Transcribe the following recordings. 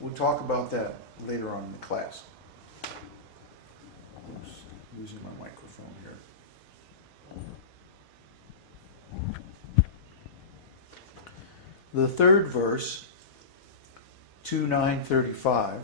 We'll talk about that later on in the class. Oops, losing my microphone here. The third verse, 2.9.35,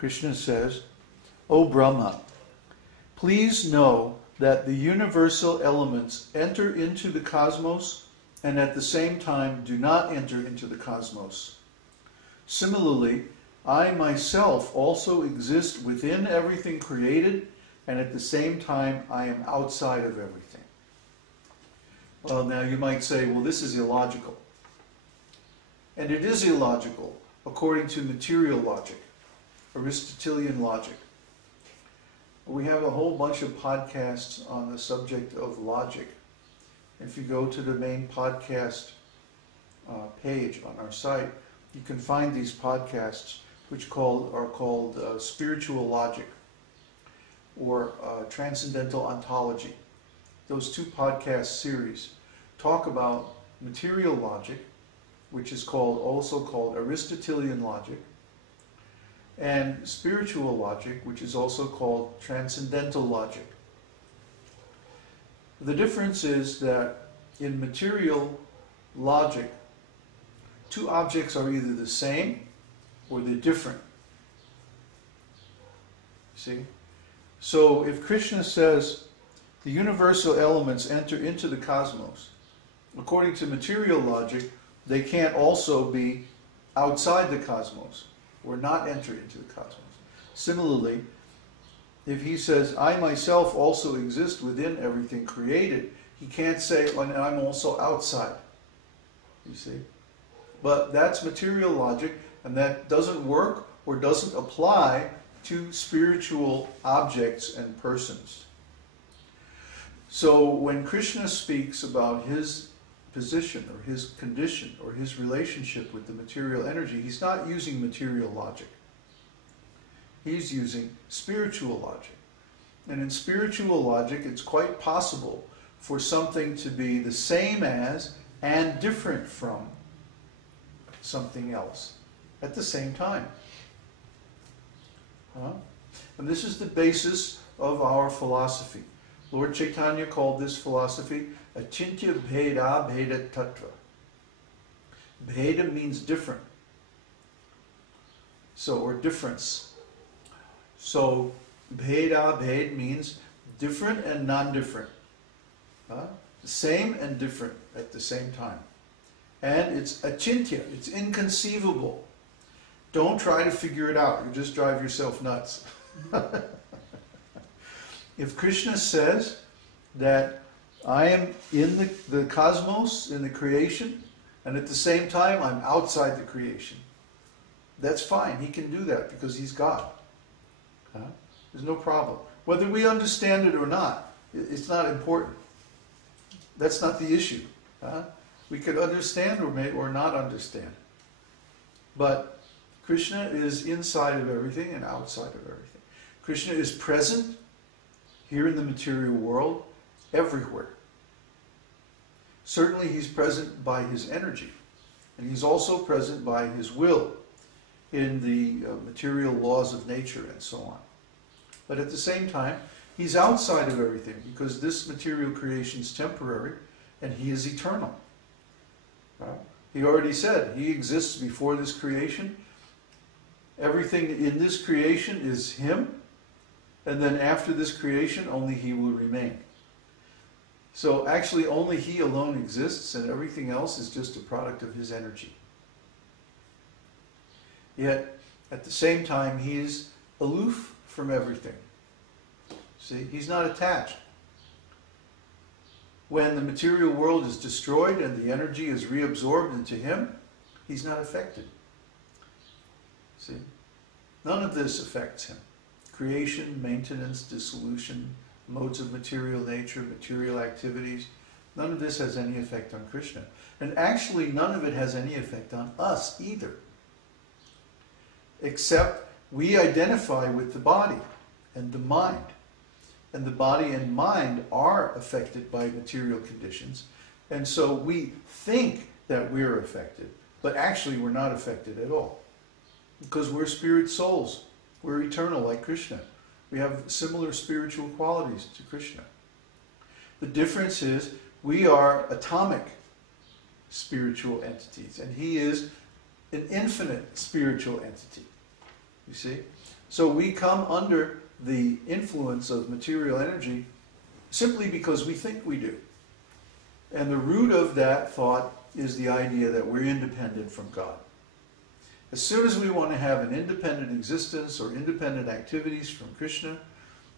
Kṛṣṇa says, O Brahmā, please know that the universal elements enter into the cosmos and at the same time do not enter into the cosmos. Similarly, I myself also exist within everything created, and at the same time I am outside of everything. Well, now you might say, well, this is illogical. And it is illogical according to material logic, Aristotelian logic. We have a whole bunch of podcasts on the subject of logic. If you go to the main podcast page on our site, you can find these podcasts which are called spiritual logic or transcendental ontology. Those two podcast series talk about material logic, which is also called Aristotelian logic, and spiritual logic, which is also called transcendental logic. The difference is that in material logic, two objects are either the same or they're different. See? So if Kṛṣṇa says the universal elements enter into the cosmos, according to material logic, they can't also be outside the cosmos or not enter into the cosmos. Similarly, if he says, I myself also exist within everything created, he can't say, and I'm also outside. You see? But that's material logic, and that doesn't work or doesn't apply to spiritual objects and persons. So when Kṛṣṇa speaks about his position or his condition or his relationship with the material energy, he's not using material logic. He's using spiritual logic. And in spiritual logic, it's quite possible for something to be the same as and different from something else at the same time. And this is the basis of our philosophy. Lord Chaitanya called this philosophy Achintya Bheda Bheda Tattva. Bheda means different. So, or difference. So, Bheda, Bhed means different and non-different. Same and different at the same time. And it's achintya, it's inconceivable. Don't try to figure it out, you just drive yourself nuts. If Kṛṣṇa says that I am in the cosmos, in the creation, and at the same time I'm outside the creation, that's fine. He can do that because he's God. There's no problem. Whether we understand it or not, it's not important. That's not the issue. We could understand or not understand. But Kṛṣṇa is inside of everything and outside of everything. Kṛṣṇa is present here in the material world, everywhere. Certainly he's present by his energy, and he's also present by his will in the material laws of nature and so on. But at the same time, he's outside of everything because this material creation is temporary and he is eternal. He already said he exists before this creation. Everything in this creation is him, and then after this creation only he will remain. So actually only he alone exists and everything else is just a product of his energy. Yet at the same time he is aloof from everything. See, he's not attached. When the material world is destroyed and the energy is reabsorbed into him, he's not affected. See, none of this affects him. Creation, maintenance, dissolution, modes of material nature, material activities, none of this has any effect on Kṛṣṇa. And actually none of it has any effect on us either. Except we identify with the body and the mind. And the body and mind are affected by material conditions. And so we think that we're affected, but actually we're not affected at all. because we're spirit souls. We're eternal like Kṛṣṇa. We have similar spiritual qualities to Kṛṣṇa. The difference is we are atomic spiritual entities, and he is an infinite spiritual entity. You see? So we come under the influence of material energy simply because we think we do. And the root of that thought is the idea that we're independent from God. As soon as we want to have an independent existence or independent activities from Kṛṣṇa,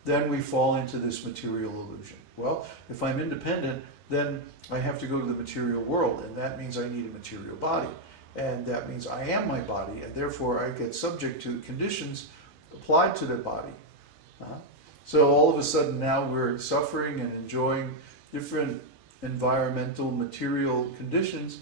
then we fall into this material illusion. Well, if I'm independent, then I have to go to the material world, and that means I need a material body. And that means I am my body, and therefore I get subject to conditions applied to the body. So all of a sudden now we're suffering and enjoying different environmental, material conditions,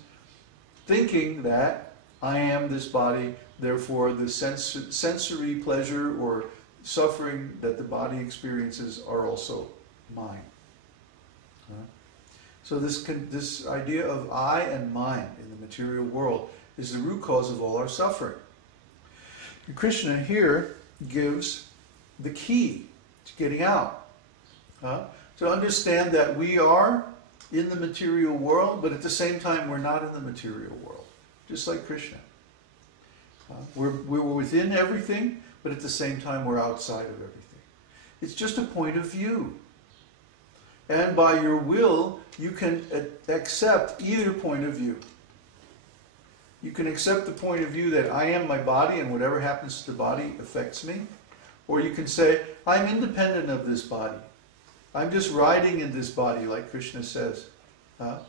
thinking that I am this body, therefore the sensory pleasure or suffering that the body experiences are also mine. So this idea of I and mine in the material world is the root cause of all our suffering. And Kṛṣṇa here gives the key to getting out. To understand that we are in the material world, but at the same time we're not in the material world. Just like Kṛṣṇa. We're within everything, but at the same time we're outside of everything. It's just a point of view. And by your will, you can accept either point of view. You can accept the point of view that I am my body and whatever happens to the body affects me. Or you can say, I'm independent of this body. I'm just riding in this body, like Kṛṣṇa says. That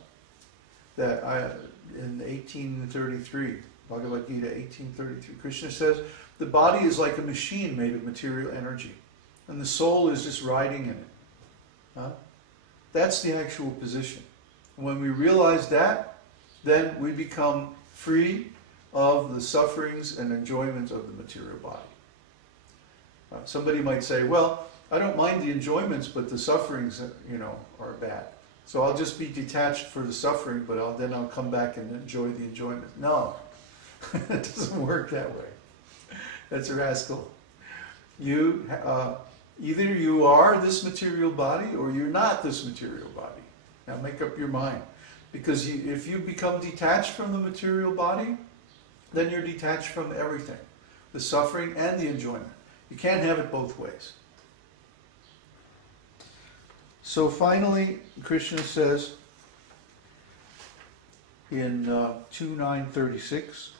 in 1833, Bhagavad Gita 1833, Kṛṣṇa says, the body is like a machine made of material energy. And the soul is just riding in it. That's the actual position. When we realize that, then we become free of the sufferings and enjoyments of the material body. Somebody might say, well, I don't mind the enjoyments, but the sufferings, are bad. So I'll just be detached for the suffering, but then I'll come back and enjoy the enjoyment. No, it doesn't work that way. That's a rascal. Either you are this material body or you're not this material body. Now make up your mind. Because if you become detached from the material body, then you're detached from everything. The suffering and the enjoyment. You can't have it both ways. So finally, Kṛṣṇa says in 2.9.36,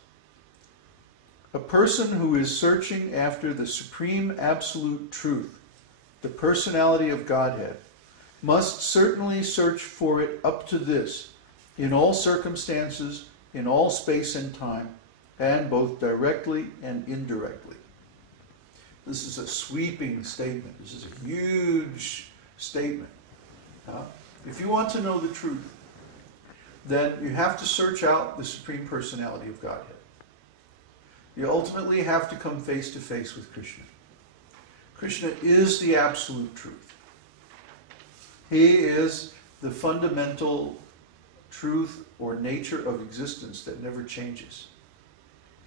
a person who is searching after the supreme absolute truth, the personality of Godhead, must certainly search for it up to this, in all circumstances, in all space and time, and both directly and indirectly. This is a sweeping statement. This is a huge statement. If you want to know the truth, then you have to search out the Supreme Personality of Godhead. You ultimately have to come face to face with Kṛṣṇa. Kṛṣṇa is the absolute truth. He is the fundamental truth or nature of existence that never changes.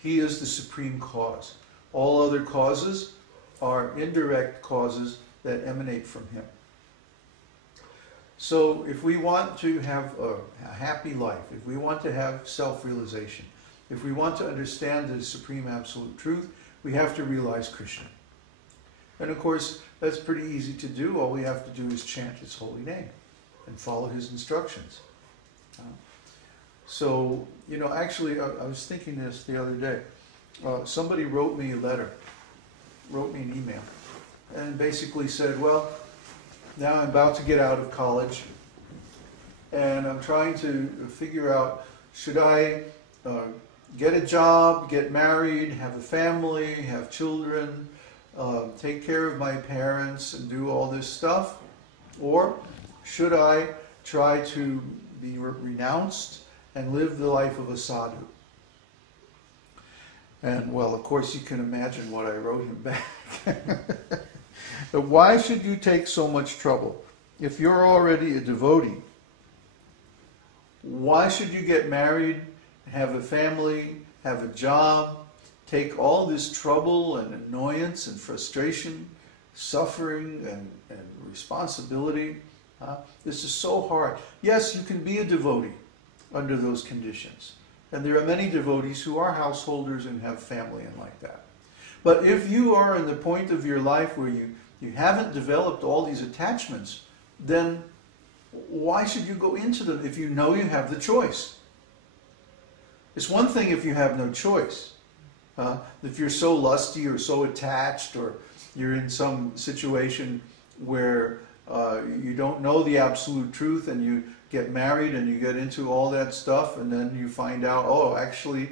He is the supreme cause. All other causes are indirect causes that emanate from him. So if we want to have a happy life, if we want to have self-realization, if we want to understand the supreme absolute truth, we have to realize Kṛṣṇa. And of course, that's pretty easy to do. All we have to do is chant his holy name and follow his instructions. So, actually, I was thinking this the other day. Somebody wrote me a letter, wrote me an email, and basically said, well, now I'm about to get out of college, and I'm trying to figure out, should I get a job, get married, have a family, have children, take care of my parents and do all this stuff? Or should I try to be renounced and live the life of a sadhu? And well, of course you can imagine what I wrote him back. Why should you take so much trouble? If you're already a devotee, why should you get married, have a family, have a job, take all this trouble and annoyance and frustration, suffering and responsibility. This is so hard. Yes, you can be a devotee under those conditions. And there are many devotees who are householders and have family and like that. But if you are in the point of your life where you haven't developed all these attachments, then why should you go into them if you know you have the choice? It's one thing if you have no choice. If you're so lusty or so attached, or you're in some situation where you don't know the absolute truth and you get married and you get into all that stuff, and then you find out, oh, actually,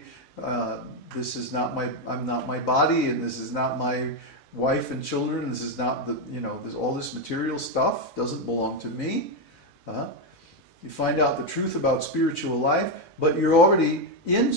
this is not I'm not my body, and this is not my wife and children, this is not there's all this material stuff doesn't belong to me. You find out the truth about spiritual life, but you're already in